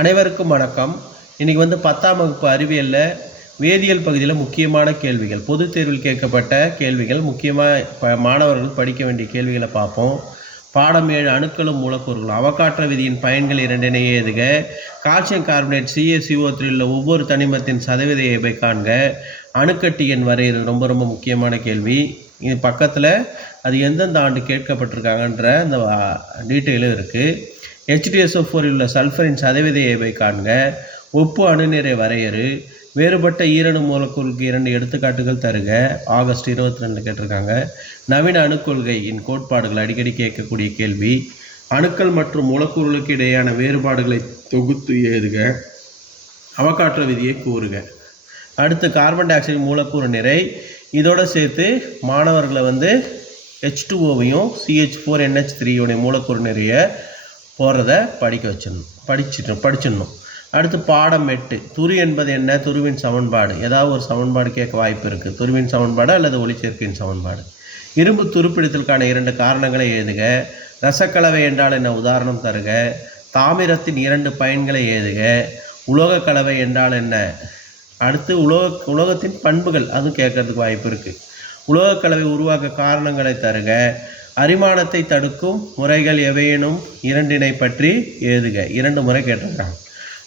அனைவருக்கும் வணக்கம். இன்றைக்கி வந்து பத்தாம் வகுப்பு அறிவியலில் வேதியியல் பகுதியில் முக்கியமான கேள்விகள் பொதுத் தேர்வில் கேட்கப்பட்ட கேள்விகள் முக்கியமாக ப மாணவர்கள் படிக்க வேண்டிய கேள்விகளை பார்ப்போம். பாடம் ஏழு அணுக்களும் மூலக்கூறுகளும் அவகாற்ற விதியின் பயன்கள் இரண்டினை எழுதுக கால்சியம் கார்பனேட் சிஎஸ்சிஓ உள்ள ஒவ்வொரு தனிமத்தின் சதவீத இயல்பை காண்க அணுக்கட்டி எண் வரைகிறது ரொம்ப ரொம்ப முக்கியமான கேள்வி. இது பக்கத்தில் அது எந்தெந்த ஆண்டு கேட்கப்பட்டிருக்காங்கன்ற அந்த டீட்டெயிலும் இருக்குது ஹெச்டிஎஸ்ஓ ஃபோரில் உள்ள சல்ஃபரின் சதவீத காண்க. உப்பு அணுநிறை வரையறு. வேறுபட்ட ஈரணு மூலக்கூறுக்கு இரண்டு எடுத்துக்காட்டுகள் தருக. ஆகஸ்ட் இருபத்தி ரெண்டு கேட்டிருக்காங்க. நவீன அணுக்கொள்கையின் கோட்பாடுகள் அடிக்கடி கேட்கக்கூடிய கேள்வி. அணுக்கள் மற்றும் மூலக்கூறுகளுக்கு இடையேயான வேறுபாடுகளை தொகுத்து எழுதுக. அவகாற்ற விதியை கூறுக. அடுத்து கார்பன் டை ஆக்சைடு மூலக்கூறு நிறை. இதோடு சேர்த்து மாணவர்களை வந்து ஹெச் டூஓவையும் சிஹெச் ஃபோர் என்ஹெச் த்ரீயோடைய மூலக்கூறு நிறைய போகிறத படிக்க வச்சிடணும். படிச்சிட்டு படிச்சிடணும். அடுத்து பாடம் எட்டு. துரு என்பது என்ன? துருவின் சமன்பாடு. ஏதாவது ஒரு சமன்பாடு கேட்க வாய்ப்பு இருக்குது துருவின் சமன்பாடு அல்லது ஒளிச்சேர்க்கையின் சமன்பாடு. இரும்பு துருப்பிடித்தலுக்கான இரண்டு காரணங்களை எழுதுக. ரசக்கலவை என்றால் என்ன? உதாரணம் தருக. தாமிரத்தின் இரண்டு பயன்களை எழுதுக. உலோகக் கலவை என்றால் என்ன? அடுத்து உலோக உலோகத்தின் பண்புகள். அதுவும் கேட்கறதுக்கு வாய்ப்பு இருக்குது உலோகக் கலவை உருவாக்க காரணங்களை தருக. அரிமானத்தை தடுக்கும் முறைகள் எவையினும் இரண்டினை பற்றி எழுதுக. இரண்டு முறை கேட்டிருக்காங்க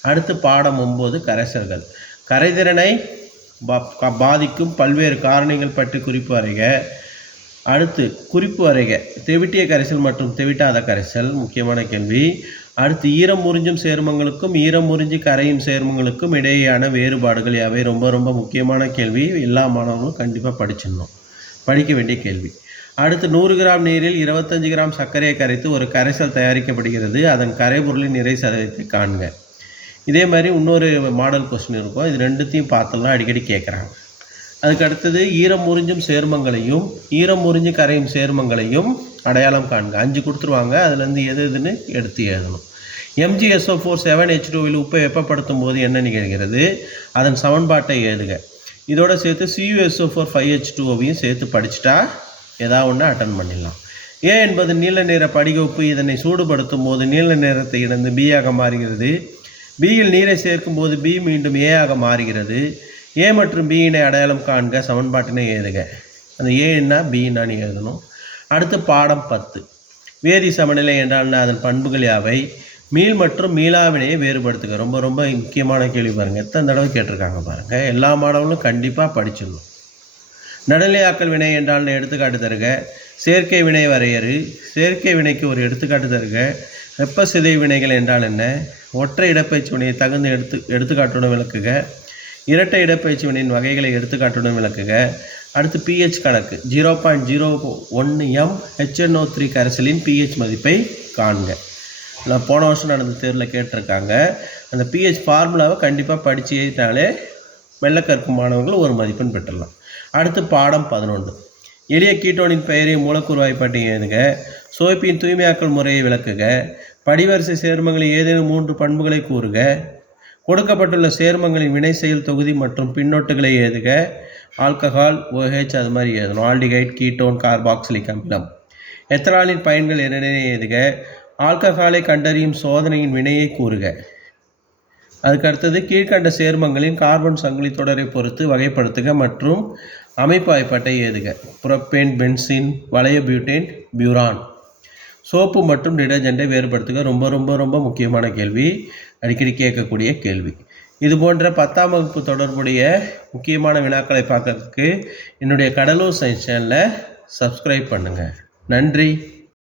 அடுத்து பாடம் ஒம்பது கரைசல்கள். கரைதிறனை பா- பாதிக்கும் பல்வேறு காரணிகள் பற்றி குறிப்பு வரைக அடுத்து குறிப்பு வரைக தெவிட்டிய கரைசல் மற்றும் தெவிட்டாத கரைசல் முக்கியமான கேள்வி. அடுத்து ஈரம் உறிஞ்சும் சேர்மங்களுக்கும் ஈரம் முறிஞ்சி கரையும் சேர்மங்களுக்கும் இடையேயான வேறுபாடுகள் யாவை ரொம்ப ரொம்ப முக்கியமான கேள்வி. எல்லா மாணவர்களும் கண்டிப்பாக படிச்சிடணும். படிக்க வேண்டிய கேள்வி. அடுத்து நூறு கிராம் நீரில் இருபத்தஞ்சு கிராம் சர்க்கரையை கரைத்து ஒரு கரைசல் தயாரிக்கப்படுகிறது. அதன் கரைபொருளின் நிறை சதவீதத்தை காண்க. இதே மாதிரி இன்னொரு மாடல் கொஸ்டின் இருக்கும். இது ரெண்டுத்தையும் பார்த்தோம்னா அடிக்கடி கேட்குறாங்க அதுக்கு அடுத்தது ஈரம் உறிஞ்சும் சேர்மங்களையும் ஈரம் முறிஞ்சு கரையும் சேர்மங்களையும் அடையாளம் காண்க. அஞ்சு கொடுத்துருவாங்க. அதுலேருந்து எது எதுன்னு எடுத்து எழுதணும். எம்ஜிஎஸ்ஓ ஃபோர் செவன் ஹெச் டூவில் உப்பை வெப்பப்படுத்தும் போது என்ன நிகழ்கிறது? அதன் சமன்பாட்டை எழுதுக. இதோட சேர்த்து சியூஎஸ்ஓ ஃபோர் ஃபைவ் ஹெச் டூவையும் சேர்த்து படிச்சுட்டா ஏதாவது ஒன்று அட்டன் பண்ணிடலாம். ஏ என்பது நீல நிற படிக உப்பு இதனை சூடுபடுத்தும் போது நீல நிறத்தை இழந்து B ஆக மாறுகிறது. பியில் நீரை சேர்க்கும் போது பி மீண்டும் ஏ ஆக மாறுகிறது. ஏ மற்றும் பியினை அடையாளம் காண்க சமன்பாட்டினை எழுதுக. அந்த ஏன்னா பின்னான்னு எழுதணும். அடுத்து பாடம் பத்து. வேதி சமநிலை என்றால் அதன் பண்புகள் யாவை? மீள் மற்றும் மீளாவினையை வேறுபடுத்துக. ரொம்ப ரொம்ப முக்கியமான கேள்வி பாருங்கள் எத்தனை தடவை கேட்டிருக்காங்க பாருங்கள் எல்லா மாணவர்களும் கண்டிப்பாக படிச்சிடணும். நடுநிலையாக்கல் வினை என்றால் எடுத்துக்காட்டு தருக. செயற்கை வினை வரையறு. செயற்கை வினைக்கு ஒரு எடுத்துக்காட்டு தருக. வெப்ப சிதை வினைகள் என்றால் என்ன? ஒற்றை இடப்பயிற்சி வினையை தகுந்த எடுத்து எடுத்துக்காட்டுடன் விளக்குக. இரட்டை இடப்பயிற்சி வினையின் வகைகளை எடுத்துக்காட்டுடன் விளக்குக. அடுத்து பிஹெச் கணக்கு. ஜீரோ பாயிண்ட் ஜீரோ ஒன்று எம் ஹெச்என்ஓ த்ரீ கரைசலின் பிஹெச் மதிப்பை காண்க. நான் போன வருஷம் நடந்த தேர்வில் கேட்டிருக்காங்க. அந்த பிஹெச் ஃபார்முலாவை கண்டிப்பாக படித்து எழுதிட்டாலே மெல்ல கற்கும் மாணவர்கள் ஒரு மதிப்பெண் பெற்றுடலாம் அடுத்து பாடம் பதினொன்று. எளிய கீட்டோனின் பெயரையும் மூலக்கூறு வாய்ப்பாட்டையும் எழுதுக சோப்பின் தூய்மையாக்கல் முறையை விளக்குக படிவரிசை சேர்மங்களின் ஏதேனும் மூன்று பண்புகளை கூறுக கொடுக்கப்பட்டுள்ள சேர்மங்களின் வினை செயல் தொகுதி மற்றும் பின்னொட்டுகளை எழுதுக ஆல்கஹால் ஓஹெச் அது மாதிரி எழுதணும். ஆல்டிகைட் கீட்டோன் கார்பாக்சிலிக் அமிலம் எத்தனாலின் பயன்கள் என்னென்ன எழுதுக ஆல்கஹாலை கண்டறியும் சோதனையின் வினையை கூறுக. அதுக்கு அடுத்தது கீழ்க்கண்ட சேர்மங்களின் கார்பன் சங்கிலி தொடரை பொறுத்து வகைப்படுத்துக மற்றும் அமைப்பு வாய்ப்பாட்டை எழுதுக புரப்பேன் பென்சின் வளைய பியூட்டேன் பியூரான். சோப்பு மற்றும் டிடர்ஜென்ட்டை வேறுபடுத்துக. ரொம்ப ரொம்ப ரொம்ப முக்கியமான கேள்வி. அடிக்கடி கேட்கக்கூடிய கேள்வி. இது போன்ற பத்தாம் வகுப்பு தொடர்புடைய முக்கியமான வினாக்களை பார்க்கறதுக்கு என்னுடைய கடலூர் சயின்ஸ் சேனலை சப்ஸ்கிரைப் பண்ணுங்கள் நன்றி.